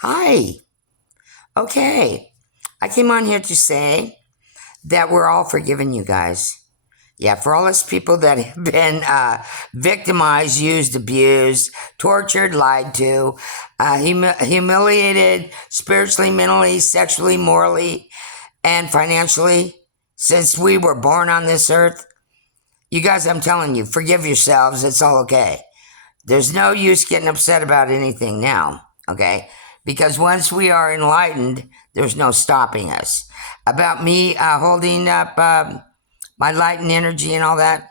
Hi. Okay. I came on here to say that we're all forgiving you guys. Yeah, for all us people that have been victimized, used, abused, tortured, lied to, humiliated spiritually, mentally, sexually, morally, and financially since we were born on this earth. You guys, I'm telling you, forgive yourselves. It's all okay. There's no use getting upset about anything now, okay? Because once we are enlightened, there's no stopping us. About me holding up my light and energy and all that,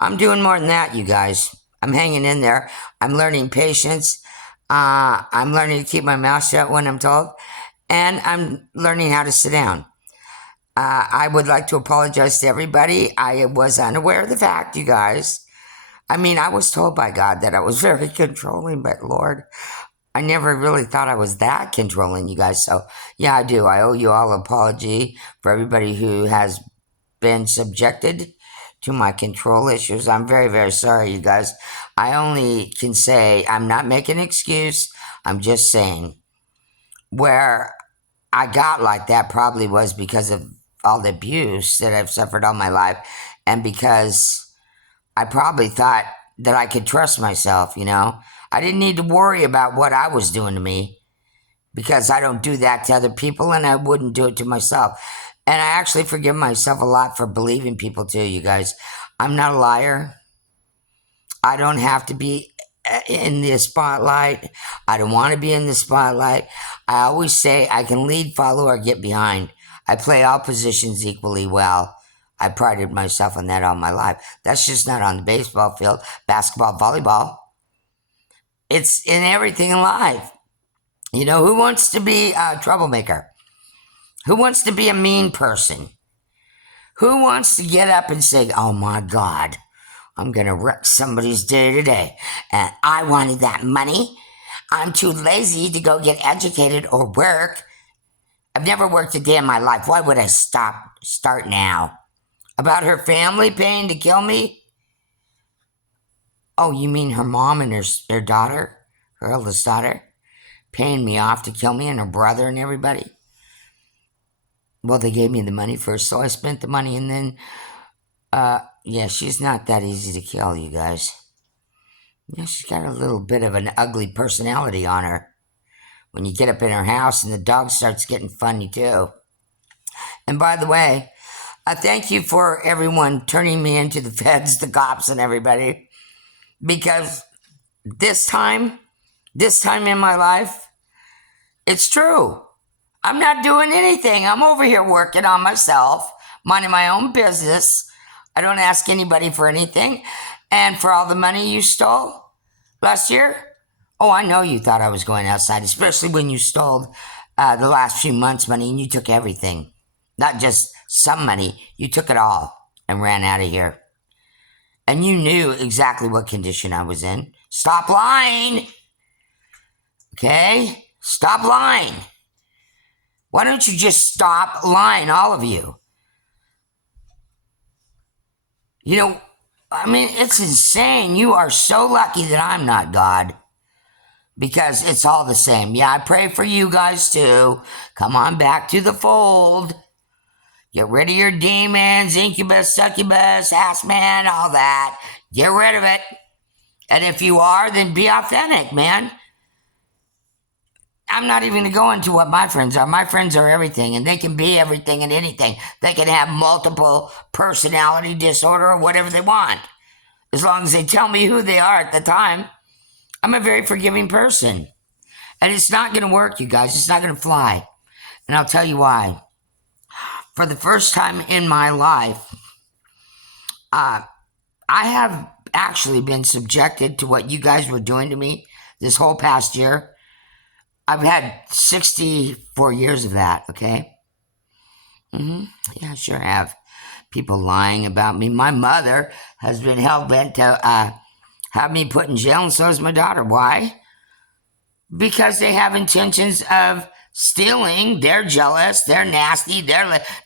I'm doing more than that, you guys. I'm hanging in there. I'm learning patience. I'm learning to keep my mouth shut when I'm told. And I'm learning how to sit down. I would like to apologize to everybody. I was unaware of the fact, you guys. I mean, I was told by God that I was very controlling, but Lord, I never really thought I was that controlling, you guys. So, yeah, I do. I owe you all an apology for everybody who has been subjected to my control issues. I'm very, very sorry, you guys. I only can say I'm not making an excuse. I'm just saying where I got like that probably was because of all the abuse that I've suffered all my life and because I probably thought that I could trust myself, you know? I didn't need to worry about what I was doing to me because I don't do that to other people and I wouldn't do it to myself. And I actually forgive myself a lot for believing people too, you guys. I'm not a liar. I don't have to be in the spotlight. I don't want to be in the spotlight. I always say I can lead, follow, or get behind. I play all positions equally well. I prided myself on that all my life. That's just not on the baseball field, basketball, volleyball. It's in everything in life. You know, who wants to be a troublemaker? Who wants to be a mean person? Who wants to get up and say, oh my God, I'm going to wreck somebody's day today. And I wanted that money. I'm too lazy to go get educated or work. I've never worked a day in my life. Why would I start now? About her family paying to kill me? Oh, you mean her mom and her daughter, her eldest daughter, paying me off to kill me and her brother and everybody? Well, they gave me the money first, so I spent the money and then, yeah, she's not that easy to kill, you guys. Yeah, she's got a little bit of an ugly personality on her. When you get up in her house and the dog starts getting funny too. And by the way, I thank you for everyone turning me into the feds, the cops, and everybody. Because this time in my life, it's true. I'm not doing anything. I'm over here working on myself, minding my own business. I don't ask anybody for anything. And for all the money you stole last year, oh, I know you thought I was going outside, especially when you stole the last few months' money and you took everything. Not just some money, you took it all and ran out of here. And you knew exactly what condition I was in. Stop lying. Okay? Stop lying. Why don't you just stop lying, all of you? You know, I mean, it's insane. You are so lucky that I'm not God. Because it's all the same. Yeah, I pray for you guys too. Come on back to the fold. Get rid of your demons, incubus, succubus, ass man, all that. Get rid of it. And if you are, then be authentic, man. I'm not even going to go into what my friends are. My friends are everything, and they can be everything and anything. They can have multiple personality disorder or whatever they want. As long as they tell me who they are at the time. I'm a very forgiving person. And it's not going to work, you guys. It's not going to fly. And I'll tell you why. For the first time in my life, I have actually been subjected to what you guys were doing to me this whole past year. I've had 64 years of that, okay? Yeah, I sure have. People lying about me. My mother has been hell-bent to have me put in jail, and so has my daughter. Why? Because they have intentions of stealing. They're jealous. They're nasty.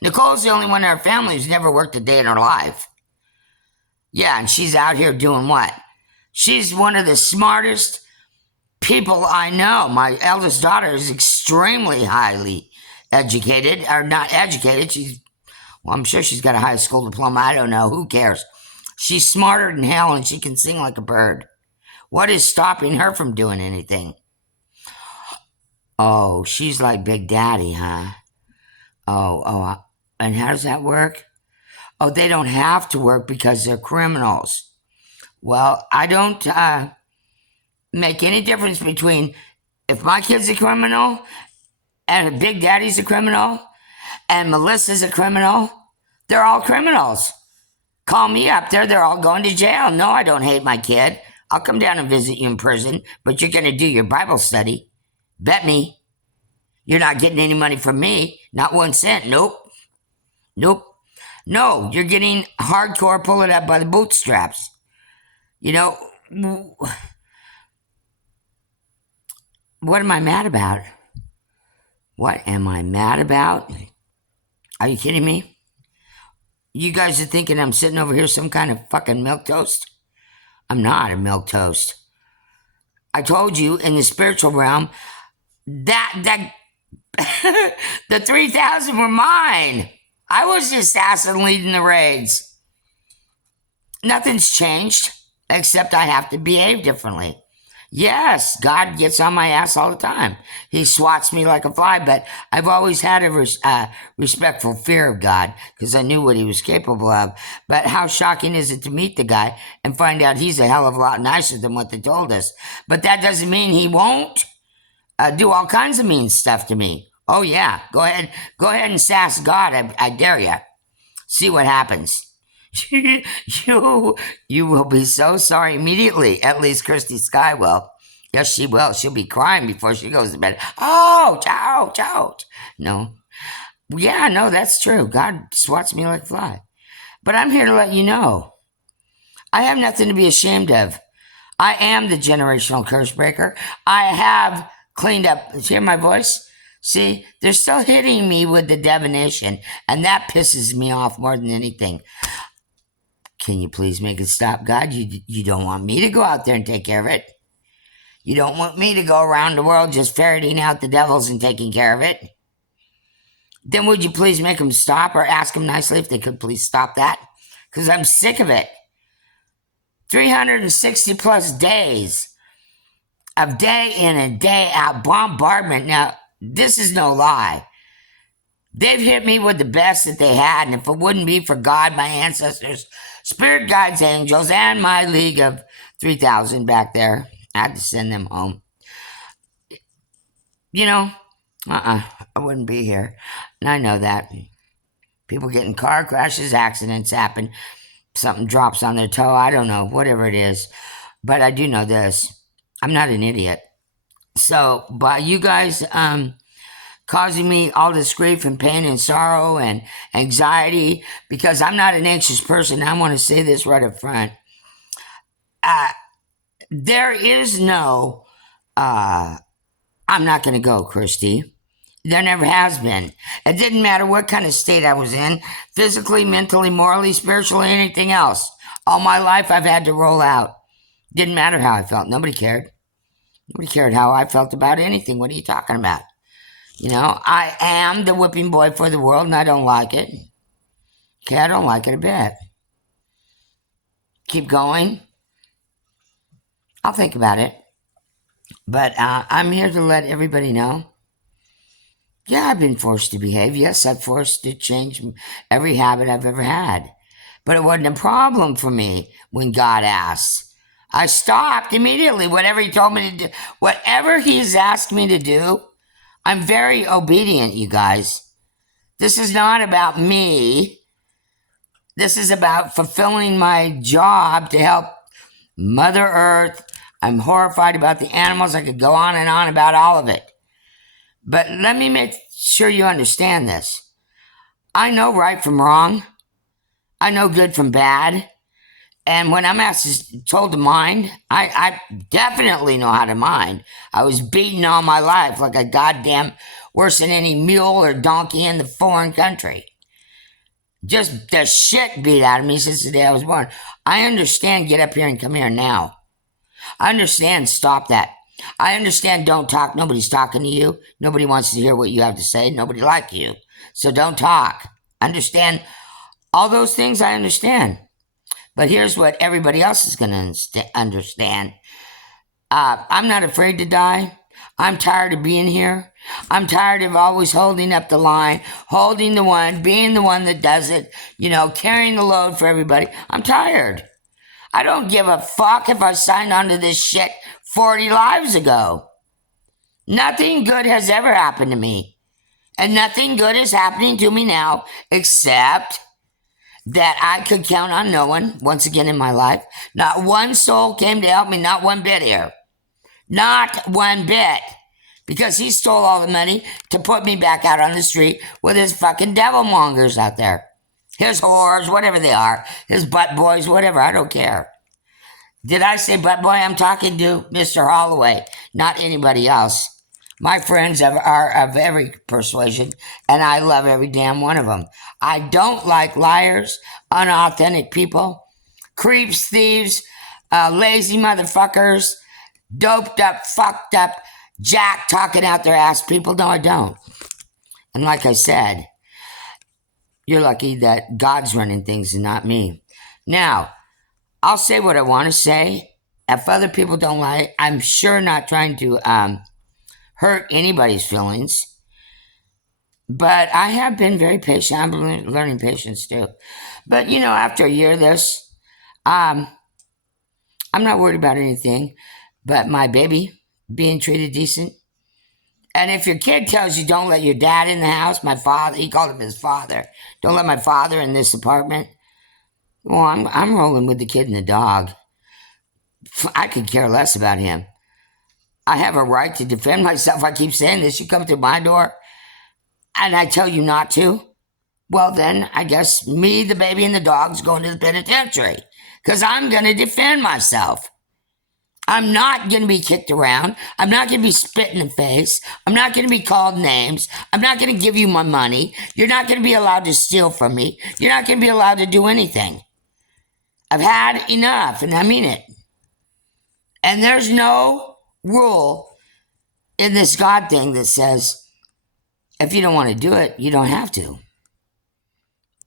Nicole's the only one in our family who's never worked a day in her life. Yeah, and she's out here doing what? She's one of the smartest People I know, my eldest daughter is extremely highly educated, or not educated. Well, I'm sure she's got a high school diploma. I don't know. Who cares? She's smarter than hell and she can sing like a bird. What is stopping her from doing anything? Oh, she's like Big Daddy, huh? And how does that work? Oh, they don't have to work because they're criminals. Well, I don't make any difference between if my kid's a criminal and Big Daddy's a criminal and Melissa's a criminal. They're all criminals. Call me up there. They're all going to jail. No, I don't hate my kid. I'll come down and visit you in prison, but you're going to do your Bible study. Bet me. You're not getting any money from me. Not 1 cent. Nope. No, you're getting hardcore, pull it up by the bootstraps. You know, what am I mad about? What am I mad about? Are you kidding me? You guys are thinking I'm sitting over here some kind of fucking milquetoast? I'm not a milquetoast. I told you in the spiritual realm that the 3,000 were mine. I was the assassin leading the raids. Nothing's changed, except I have to behave differently. Yes, God gets on my ass all the time. He swats me like a fly, but I've always had a respectful fear of God because I knew what he was capable of. But how shocking is it to meet the guy and find out he's a hell of a lot nicer than what they told us? But that doesn't mean he won't do all kinds of mean stuff to me. Oh yeah, go ahead and sass God. I dare you. See what happens. You will be so sorry immediately. At least Christy Sky will. Yes, she will. She'll be crying before she goes to bed. Oh, ouch. No. Yeah, no, that's true. God swats me like a fly. But I'm here to let you know. I have nothing to be ashamed of. I am the generational curse breaker. I have cleaned up. Hear my voice? See, they're still hitting me with the divination, and that pisses me off more than anything. Can you please make it stop, God? You don't want me to go out there and take care of it. You don't want me to go around the world just ferreting out the devils and taking care of it. Then would you please make them stop, or ask them nicely if they could please stop that? Because I'm sick of it. 360 plus days of day in and day out bombardment. Now, this is no lie. They've hit me with the best that they had, and if it wouldn't be for God, my ancestors, spirit guides, angels, and my league of 3,000 back there, I had to send them home. You know, I wouldn't be here. And I know that. People get in car crashes, accidents happen, something drops on their toe, I don't know, whatever it is. But I do know this. I'm not an idiot. So, by you guys causing me all this grief and pain and sorrow and anxiety, because I'm not an anxious person. I want to say this right up front. There is no, I'm not going to go, Christy. There never has been. It didn't matter what kind of state I was in, physically, mentally, morally, spiritually, anything else. All my life I've had to roll out. Didn't matter how I felt. Nobody cared. Nobody cared how I felt about anything. What are you talking about? You know, I am the whipping boy for the world, and I don't like it. Okay, I don't like it a bit. Keep going. I'll think about it. But I'm here to let everybody know. Yeah, I've been forced to behave. Yes, I've forced to change every habit I've ever had. But it wasn't a problem for me when God asked. I stopped immediately. Whatever he told me to do, whatever he's asked me to do, I'm very obedient, you guys. This is not about me. This is about fulfilling my job to help Mother Earth. I'm horrified about the animals. I could go on and on about all of it. But let me make sure you understand this. I know right from wrong. I know good from bad. And when I'm told to mind, I definitely know how to mind. I was beaten all my life like a goddamn worse than any mule or donkey in the foreign country. Just the shit beat out of me since the day I was born. I understand get up here and come here now. I understand stop that. I understand don't talk. Nobody's talking to you. Nobody wants to hear what you have to say. Nobody like you. So don't talk. Understand all those things, I understand. But here's what everybody else is going to understand. I'm not afraid to die. I'm tired of being here. I'm tired of always holding up the line, holding the one, being the one that does it, carrying the load for everybody. I'm tired. I don't give a fuck if I signed onto this shit 40 lives ago. Nothing good has ever happened to me. And nothing good is happening to me now except that I could count on no one once again in my life. Not one soul came to help me, not one bit here. Not one bit. Because he stole all the money to put me back out on the street with his fucking devil mongers out there. His whores, whatever they are. His butt boys, whatever, I don't care. Did I say butt boy? I'm talking to Mr. Holloway, not anybody else. My friends are of every persuasion, and I love every damn one of them. I don't like liars, unauthentic people, creeps, thieves, lazy motherfuckers, doped up, fucked up, jack talking out their ass people. No, I don't. And like I said, you're lucky that God's running things and not me. Now, I'll say what I want to say. If other people don't like it, I'm sure not trying to hurt anybody's feelings. But I have been very patient. I'm learning patience too. But, after a year of this, I'm not worried about anything but my baby being treated decent. And if your kid tells you don't let your dad in the house, my father, he called him his father, don't let my father in this apartment. Well, I'm rolling with the kid and the dog. I could care less about him. I have a right to defend myself. I keep saying this. You come through my door and I tell you not to. Well, then I guess me, the baby, and the dog's going to the penitentiary because I'm going to defend myself. I'm not going to be kicked around. I'm not going to be spit in the face. I'm not going to be called names. I'm not going to give you my money. You're not going to be allowed to steal from me. You're not going to be allowed to do anything. I've had enough, and I mean it. And there's no rule in this God thing that says if you don't want to do it, you don't have to.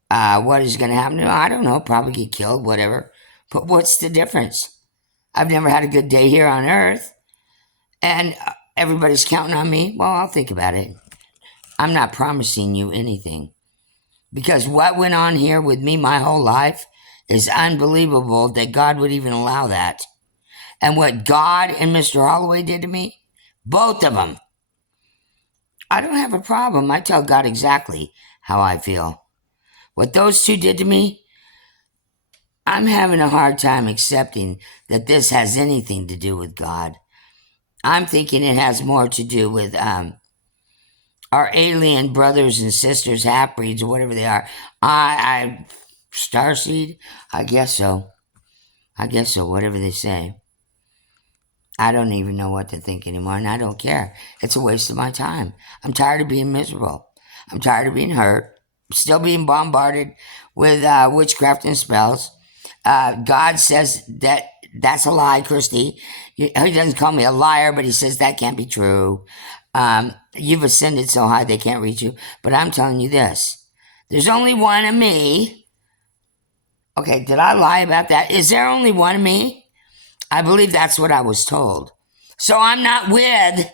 What is going to happen to me? I don't know. Probably get killed, whatever. But what's the difference? I've never had a good day here on earth. And everybody's counting on me. Well, I'll think about it. I'm not promising you anything. Because what went on here with me my whole life is unbelievable that God would even allow that. And what God and Mr. Holloway did to me, both of them, I don't have a problem. I tell God exactly how I feel. What those two did to me, I'm having a hard time accepting that this has anything to do with God. I'm thinking it has more to do with our alien brothers and sisters, half-breeds, or whatever they are. I starseed? I guess so. Whatever they say. I don't even know what to think anymore, and I don't care. It's a waste of my time. I'm tired of being miserable. I'm tired of being hurt. I'm still being bombarded with witchcraft and spells. God says that's a lie, Christy. He doesn't call me a liar, but he says that can't be true. You've ascended so high they can't reach you. But I'm telling you this. There's only one of me. Okay, did I lie about that? Is there only one of me? I believe that's what I was told. So I'm not with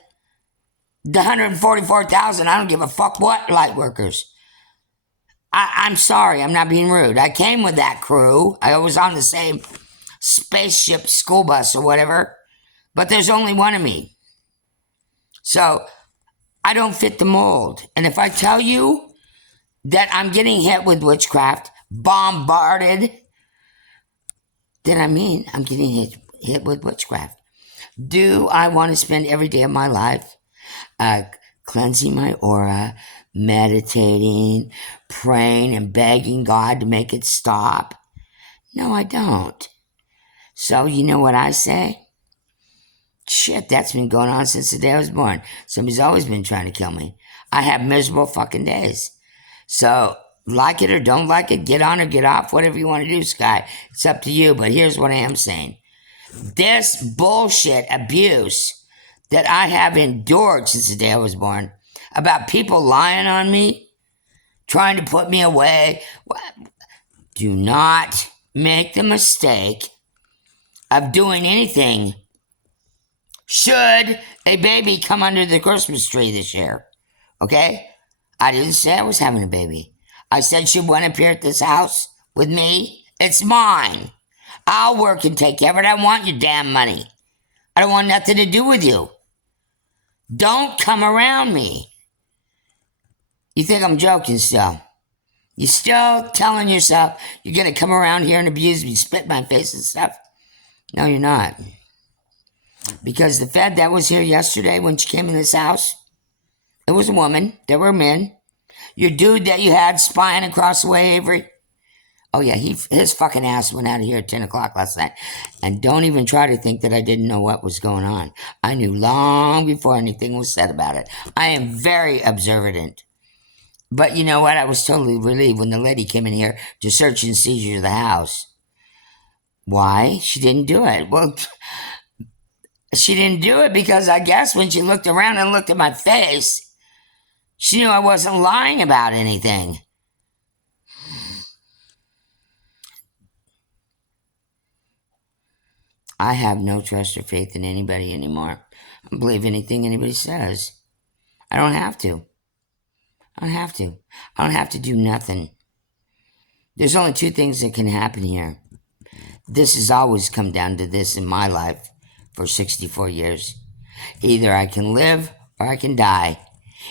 the 144,000. I don't give a fuck what light workers. I'm sorry. I'm not being rude. I came with that crew. I was on the same spaceship school bus or whatever. But there's only one of me. So I don't fit the mold. And if I tell you that I'm getting hit with witchcraft, bombarded, then I mean I'm getting hit with witchcraft. Do I want to spend every day of my life cleansing my aura, meditating, praying, and begging God to make it stop? No, I don't. So you know what I say? Shit, that's been going on since the day I was born. Somebody's always been trying to kill me. I have miserable fucking days. So, like it or don't like it, get on or get off, whatever you want to do, Sky. It's up to you, but here's what I am saying. This bullshit abuse that I have endured since the day I was born about people lying on me, trying to put me away. Do not make the mistake of doing anything should a baby come under the Christmas tree this year. Okay? I didn't say I was having a baby. I said she wouldn't appear at this house with me. It's mine. I'll work and take care of it. I want your damn money. I don't want nothing to do with you. Don't come around me. You think I'm joking still? You're still telling yourself you're going to come around here and abuse me, spit in my face and stuff? No, you're not. Because the Fed that was here yesterday when she came in this house, it was a woman. There were men. Your dude that you had spying across the way, Avery. Oh yeah, his fucking ass went out of here at 10 o'clock last night. And don't even try to think that I didn't know what was going on. I knew long before anything was said about it. I am very observant. But you know what? I was totally relieved when the lady came in here to search and seizure the house. Why? She didn't do it. Well, she didn't do it because I guess when she looked around and looked at my face, she knew I wasn't lying about anything. I have no trust or faith in anybody anymore. I don't believe anything anybody says. I don't have to. I don't have to. I don't have to do nothing. There's only two things that can happen here. This has always come down to this in my life for 64 years. Either I can live or I can die.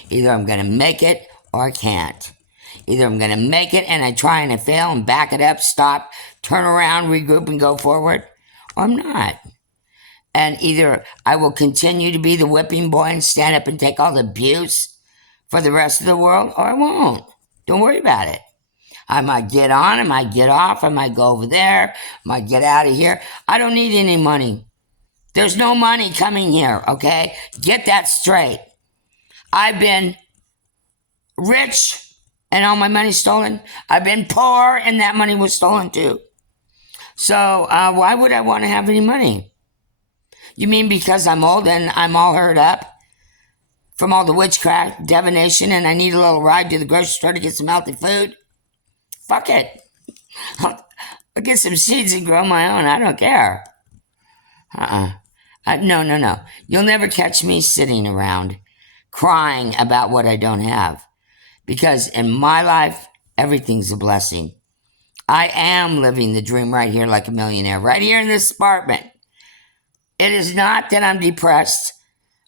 Either I'm going to make it or I can't. Either I'm going to make it and I try and I fail and back it up, stop, turn around, regroup and go forward, or I'm not. And either I will continue to be the whipping boy and stand up and take all the abuse for the rest of the world, or I won't. Don't worry about it. I might get on, I might get off, I might go over there, I might get out of here. I don't need any money. There's no money coming here, okay? Get that straight. I've been rich and all my money stolen. I've been poor and that money was stolen too. So why would I want to have any money? You mean because I'm old and I'm all hurt up from all the witchcraft, divination, and I need a little ride to the grocery store to get some healthy food? Fuck it. I'll get some seeds and grow my own. I don't care. No. You'll never catch me sitting around crying about what I don't have. Because in my life, everything's a blessing. I am living the dream right here like a millionaire, right here in this apartment. It is not that I'm depressed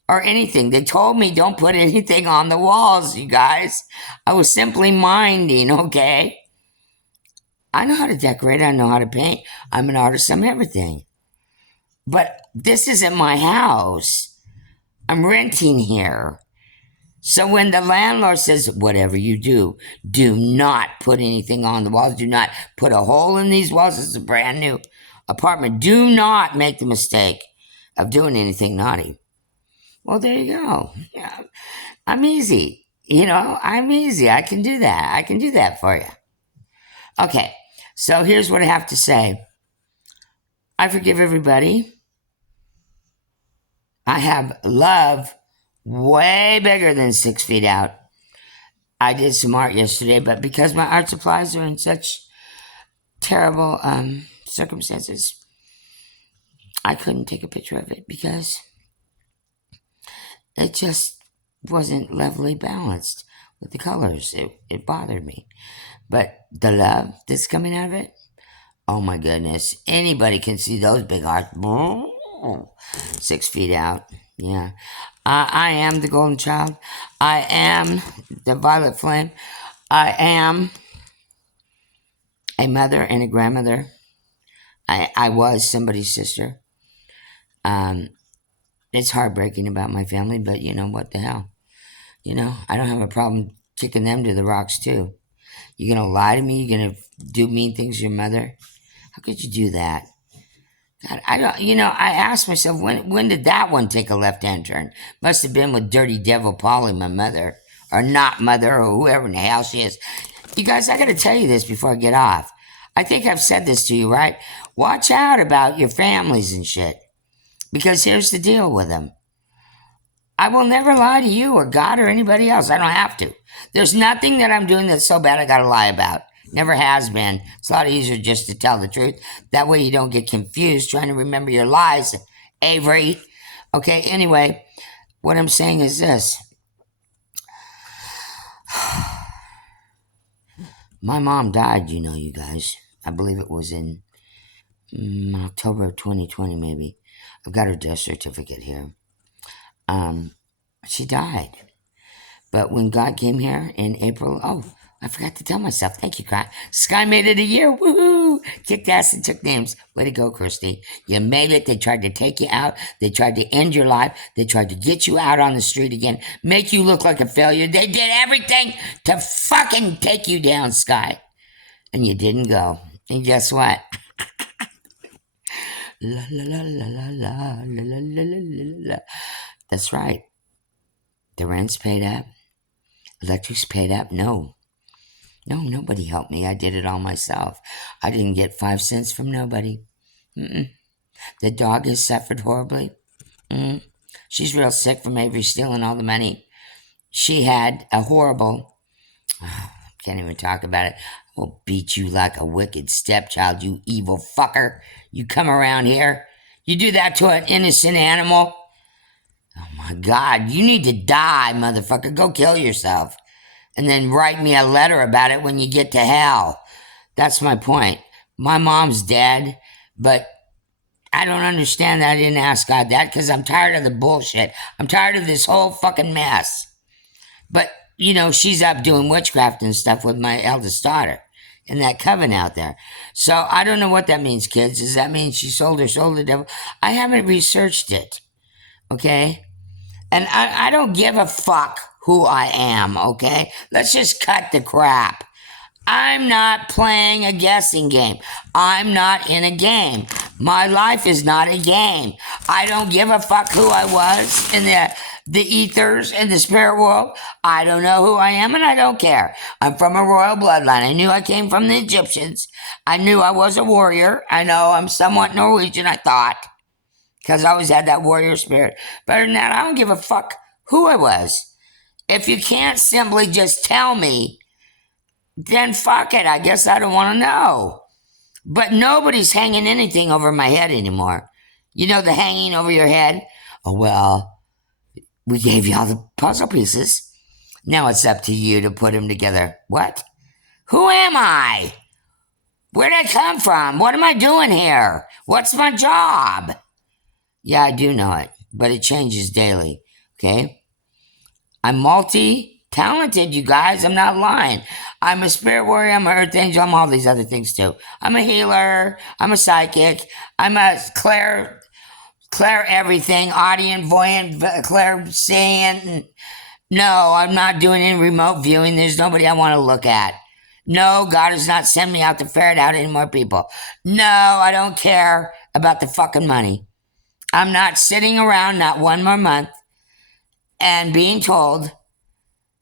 or anything. They told me don't put anything on the walls, you guys. I was simply minding, okay? I know how to decorate. I know how to paint. I'm an artist. I'm everything. But this isn't my house. I'm renting here. So when the landlord says, whatever you do not put anything on the walls. Do not put a hole in these walls. It's a brand new apartment. Do not make the mistake of doing anything naughty. Well, there you go. Yeah, I'm easy. I'm easy. I can do that. I can do that for you. Okay, so here's what I have to say. I forgive everybody. I have love way bigger than 6 feet out. I did some art yesterday, but because my art supplies are in such terrible circumstances, I couldn't take a picture of it because it just wasn't levelly balanced with the colors. It bothered me. But the love that's coming out of it, oh my goodness. Anybody can see those big hearts. 6 feet out. Yeah. I am the golden child. I am the violet flame. I am a mother and a grandmother. I was somebody's sister. It's heartbreaking about my family, but what the hell? I don't have a problem kicking them to the rocks too. You're going to lie to me? You're going to do mean things to your mother? How could you do that? God, I don't, I asked myself, when did that one take a left-hand turn? Must have been with Dirty Devil Polly, my mother, or not mother, or whoever in the hell she is. You guys, I got to tell you this before I get off. I think I've said this to you, right? Watch out about your families and shit. Because here's the deal with them. I will never lie to you or God or anybody else. I don't have to. There's nothing that I'm doing that's so bad I got to lie about. Never has been. It's a lot easier just to tell the truth. That way you don't get confused trying to remember your lies, Avery. Okay, anyway, what I'm saying is this. My mom died, you guys. I believe it was in October of 2020, maybe. I've got her death certificate here. She died. But when God came here in April, I forgot to tell myself. Thank you, Sky made it a year. Woohoo! Kicked ass and took names. Way to go, Christy. You made it. They tried to take you out. They tried to end your life. They tried to get you out on the street again, make you look like a failure. They did everything to fucking take you down, Sky. And you didn't go. And guess what? La la la la la la la la la la la. That's right. The rent's paid up. Electric's paid up. No, nobody helped me. I did it all myself. I didn't get 5 cents from nobody. Mm-mm. The dog has suffered horribly. She's real sick from Avery stealing all the money. She had a horrible... can't even talk about it. I will beat you like a wicked stepchild, you evil fucker. You come around here. You do that to an innocent animal. Oh my God, you need to die, motherfucker. Go kill yourself. And then write me a letter about it when you get to hell. That's my point. My mom's dead, but I don't understand that I didn't ask God that because I'm tired of the bullshit. I'm tired of this whole fucking mess. But, she's up doing witchcraft and stuff with my eldest daughter in that coven out there. So I don't know what that means, kids. Does that mean she sold her soul to the devil? I haven't researched it, okay? And I don't give a fuck who I am, okay? Let's just cut the crap. I'm not playing a guessing game. I'm not in a game. My life is not a game. I don't give a fuck who I was in the ethers, in the spirit world. I don't know who I am and I don't care. I'm from a royal bloodline. I knew I came from the Egyptians. I knew I was a warrior. I know I'm somewhat Norwegian, I thought, because I always had that warrior spirit. But other than that, I don't give a fuck who I was. If you can't simply just tell me, then fuck it. I guess I don't want to know. But nobody's hanging anything over my head anymore. You know the hanging over your head? Oh, well, we gave you all the puzzle pieces. Now it's up to you to put them together. What? Who am I? Where'd I come from? What am I doing here? What's my job? Yeah, I do know it, but it changes daily, okay? I'm multi-talented, you guys. I'm not lying. I'm a spirit warrior. I'm an earth angel. I'm all these other things, too. I'm a healer. I'm a psychic. I'm a clair everything, audient, voyant, clairsayant. No, I'm not doing any remote viewing. There's nobody I want to look at. No, God has not sent me out to ferret out any more people. No, I don't care about the fucking money. I'm not sitting around not one more month and being told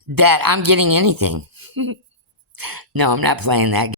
that I'm getting anything. No, I'm not playing that game.